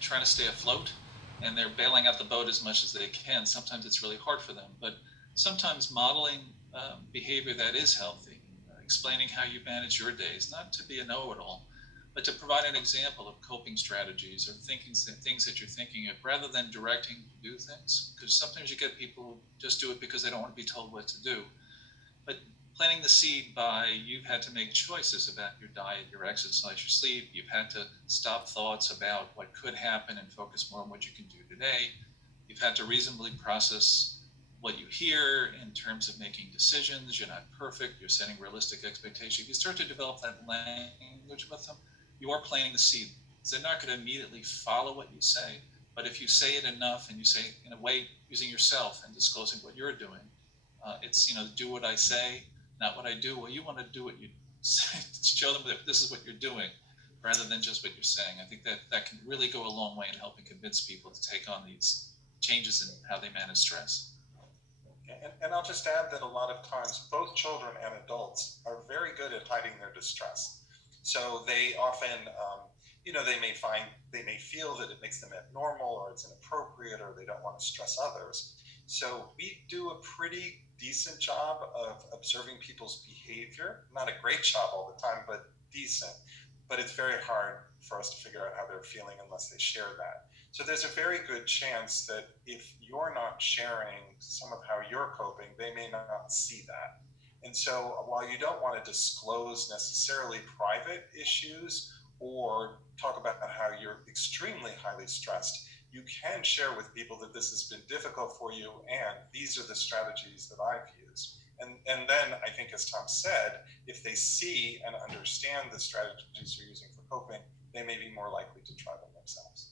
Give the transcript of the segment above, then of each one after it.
trying to stay afloat and they're bailing out the boat as much as they can. Sometimes it's really hard for them, but sometimes modeling behavior that is healthy, explaining how you manage your days, not to be a know-it-all, but to provide an example of coping strategies or things that you're thinking of rather than directing to do things. Because sometimes you get people who just do it because they don't want to be told what to do. But planting the seed by you've had to make choices about your diet, your exercise, your sleep. You've had to stop thoughts about what could happen and focus more on what you can do today. You've had to reasonably process what you hear in terms of making decisions. You're not perfect. You're setting realistic expectations. If you start to develop that language with them, you are planting the seed. They're not going to immediately follow what you say, but if you say it enough and you say it in a way using yourself and disclosing what you're doing, it's do what I say, not what I do. Well, you want to do what you say, show them that this is what you're doing, rather than just what you're saying. I think that can really go a long way in helping convince people to take on these changes in how they manage stress. And I'll just add that a lot of times both children and adults are very good at hiding their distress. So they often, they may feel that it makes them abnormal or it's inappropriate or they don't want to stress others. So we do a pretty decent job of observing people's behavior. Not a great job all the time, but decent. But it's very hard for us to figure out how they're feeling unless they share that. So there's a very good chance that if you're not sharing some of how you're coping, they may not see that. And so while you don't want to disclose necessarily private issues or talk about how you're extremely highly stressed, you can share with people that this has been difficult for you and these are the strategies that I've used. And then I think, as Tom said, if they see and understand the strategies you're using for coping, they may be more likely to try them themselves.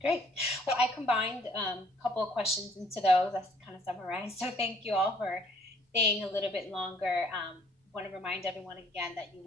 Great. Well, I combined a couple of questions into those. That's kind of summarized. So thank you all for staying a little bit longer. Want to remind everyone again that you